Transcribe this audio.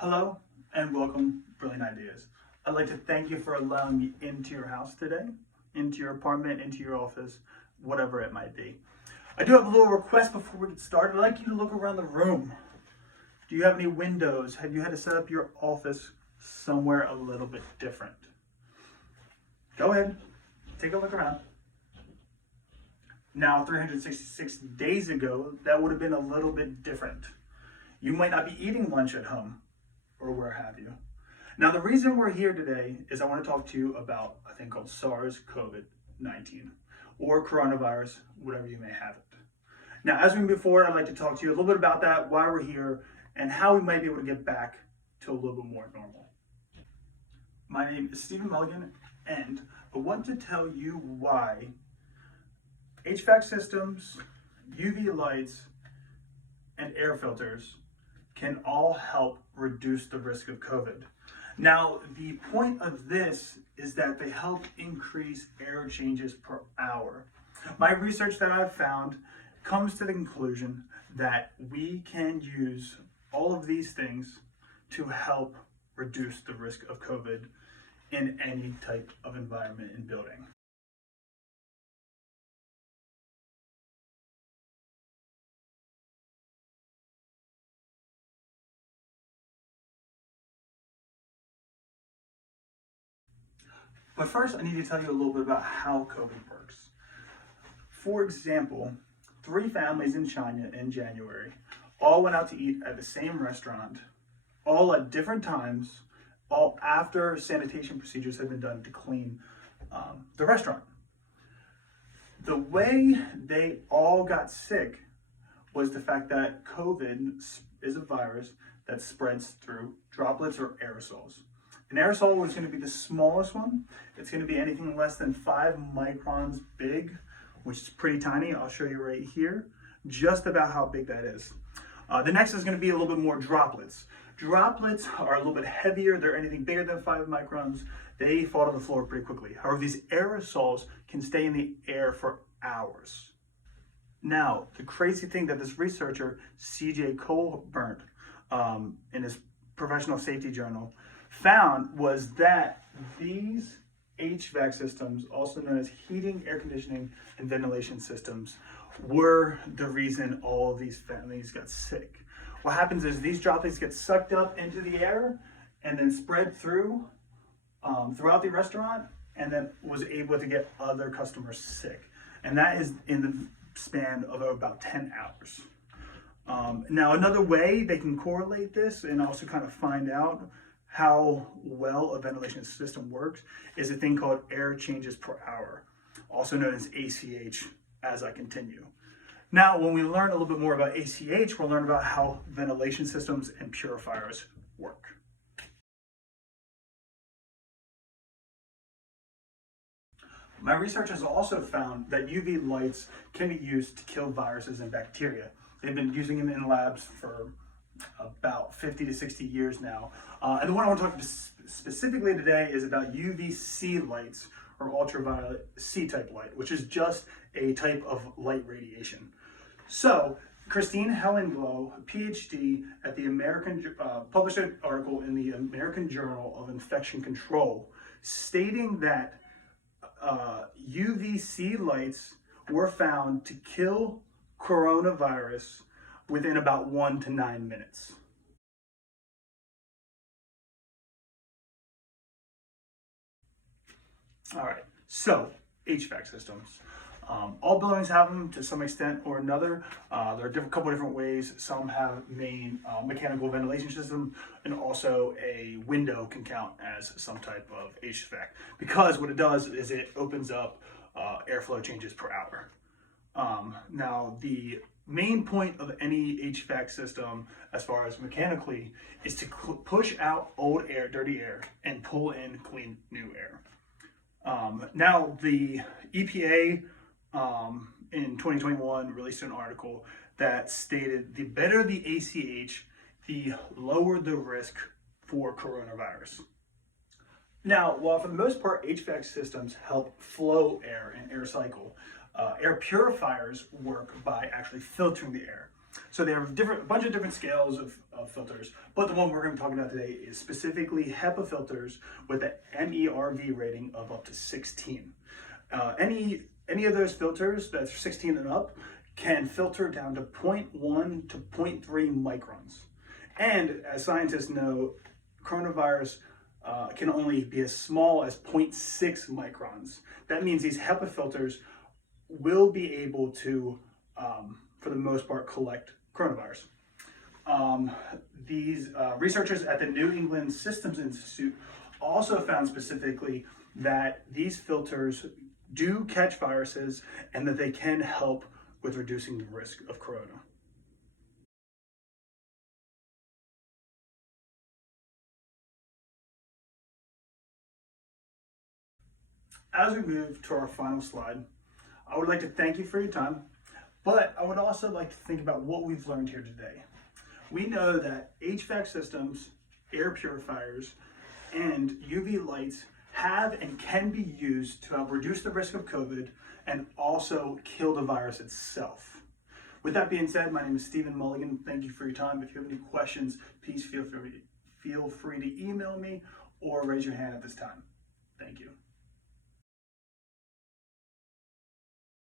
Hello and welcome, Brilliant Ideas. I'd like to thank you for allowing me into your house today, into your apartment, into your office, whatever it might be. I do have a little request before we get started. I'd like you to look around the room. Do you have any windows? Have you had to set up your office somewhere a little bit different? Go ahead, take a look around. Now, 366 days ago, that would have been a little bit different. You might not be eating lunch at home, or where have you. Now, the reason we're here today is I want to talk to you about a thing called SARS-CoV-19, or coronavirus, whatever you may have it. Now, as we move forward, I'd like to talk to you a little bit about that, why we're here, and how we might be able to get back to a little bit more normal. My name is Stephen Mulligan, and I want to tell you why HVAC systems, UV lights, and air filters can all help reduce the risk of COVID. Now, the point of this is that they help increase air changes per hour. My research that I've found comes to the conclusion that we can use all of these things to help reduce the risk of COVID in any type of environment and building. But first, I need to tell you a little bit about how COVID works. For example, 3 families in China in January all went out to eat at the same restaurant, all at different times, all after sanitation procedures had been done to clean the restaurant. The way they all got sick was the fact that COVID is a virus that spreads through droplets or aerosols. An aerosol is going to be the smallest one. It's going to be anything less than 5 microns big, which is pretty tiny. I'll show you right here just about how big that is. The next is going to be a little bit more droplets. Droplets are a little bit heavier. They're anything bigger than 5 microns. They fall to the floor pretty quickly. However, these aerosols can stay in the air for hours. Now, the crazy thing that this researcher, C.J. Colburn, in his professional safety journal, found was that these HVAC systems, also known as heating, air conditioning, and ventilation systems, were the reason all of these families got sick. What happens is these droplets get sucked up into the air and then spread throughout the restaurant, and then was able to get other customers sick. And that is in the span of about 10 hours. Now, another way they can correlate this and also kind of find out how well a ventilation system works is a thing called air changes per hour, also known as ACH, as I continue. Now, when we learn a little bit more about ACH, we'll learn about how ventilation systems and purifiers work. My research has also found that UV lights can be used to kill viruses and bacteria. They've been using them in labs for about 50 to 60 years now. And the one I want to talk specifically today is about UVC lights, or ultraviolet C-type light, which is just a type of light radiation. So, Christine Hellenglow, PhD at the published an article in the American Journal of Infection Control, stating that UVC lights were found to kill coronavirus within about 1 to 9 minutes. All right, so HVAC systems. All buildings have them to some extent or another. There are a couple different ways. Some have main mechanical ventilation system, and also a window can count as some type of HVAC, because what it does is it opens up airflow changes per hour. Now, the main point of any HVAC system, as far as mechanically, is to push out old air, dirty air, and pull in clean new air. Now, the EPA in 2021 released an article that stated the better the ACH, the lower the risk for coronavirus. Now, while for the most part HVAC systems help flow air and air cycle, air purifiers work by actually filtering the air. So they have a bunch of different scales of filters, but the one we're going to be talking about today is specifically HEPA filters with an MERV rating of up to 16. Any of those filters that's 16 and up can filter down to 0.1 to 0.3 microns. And as scientists know, coronavirus can only be as small as 0.6 microns. That means these HEPA filters will be able to, for the most part, collect coronavirus. These researchers at the New England Systems Institute also found specifically that these filters do catch viruses and that they can help with reducing the risk of corona. As we move to our final slide, I would like to thank you for your time, but I would also like to think about what we've learned here today. We know that HVAC systems, air purifiers, and UV lights have and can be used to help reduce the risk of COVID and also kill the virus itself. With that being said, my name is Stephen Mulligan. Thank you for your time. If you have any questions, please feel free to email me or raise your hand at this time. Thank you.